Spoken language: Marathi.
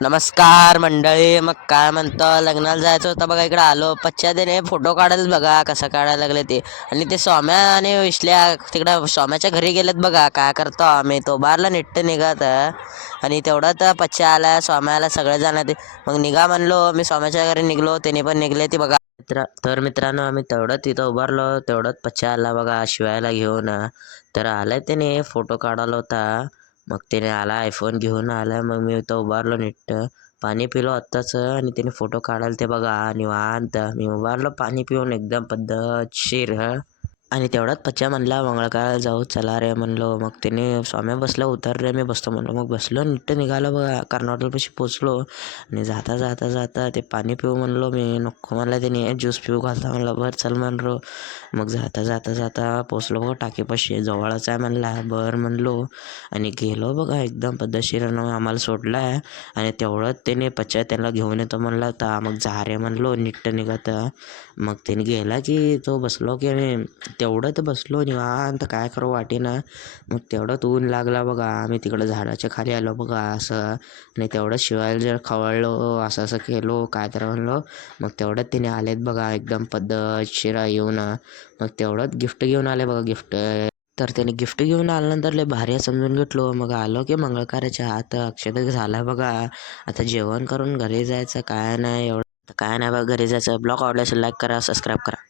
नमस्कार मंडळी. मग काय म्हणतो, लग्नाला जायचं होतं बघा. इकडे आलो, पश्चादेने फोटो काढायला बघा कसं काढायला लागले ते. आणि ते सोम्या आणि विश्ल्या तिकडं सोम्याच्या घरी गेलेत बघा. काय करतो आम्ही, तो बारला निट्ट निघत आणि तेवढ्यात पच्च्या आला, सोम्या आला, सगळे जण ते. मग निघा म्हणलो, मी सोम्याच्या घरी निघलो, त्याने पण निघले ते बघा. तर मित्रांनो, आम्ही तेवढ्यात तिथं उभारलो, तेवढ्यात पच्च्या आला बघा शिवायला घेऊन. तर आलाय त्याने फोटो काढायला होता. मग त्याने आला, आयफोन घेऊन आला. मग मी इथं उभारलो नीट, पाणी पिलो आत्ताच. आणि त्याने फोटो काढायला ते बघा निवांत. मी उभारलो पाणी पिऊन एकदम पद्धतशीर. आणि तेवढ्यात पच्च्या म्हणला मंगळकाळ जाऊ चला रे म्हणलो. मग त्याने स्वाम्या बसला, उतर रे मी बसतो म्हणलो. मग बसलो, नीट निघालो बघा, कर्नाटकपाशी पोचलो. आणि जाता जाता जाता ते पाणी पिऊ म्हणलो, मी नको म्हणला त्याने, ज्यूस पिऊ घालता म्हणलं, बरं चल म्हणलो. मग जाता जाता जाता पोचलो बघा टाकीपाशी, जवळच आहे म्हणला, बरं म्हणलो. आणि गेलो बघा एकदम पद्धतशीरनं आम्हाला सोडला आहे. आणि तेवढंच त्याने पच्च्या त्यांना घेऊन येतो म्हणला होता. मग जा रे म्हणलो नीट निघत. मग त्याने गेला की तो बसलो की तेवढं बसलो निवांत, काय करू वाटेना. मग तेवढंच ऊन लागला बघा, आम्ही तिकडं झाडाच्या खाली आलो बघा असं. आणि तेवढं शिवायला जर खवळलो, असं असं केलो काय तर म्हणलो. मग तेवढ्यात तिने आलेत बघा एकदम पद्धतशीर येऊन. मग तेवढंच गिफ्ट घेऊन आले बघा, गिफ्ट. तर त्याने गिफ्ट घेऊन आल्यानंतर लय भारी समजून घेतलो. मग आलो की मंगळकाराच्या आत, अक्षता झाला बघा. आता जेवण करून घरी जायचं, काय नाही एवढं काय नाही बघा, घरी जायचं. ब्लॉग आवडला असेल लाईक करा, सबस्क्राईब करा.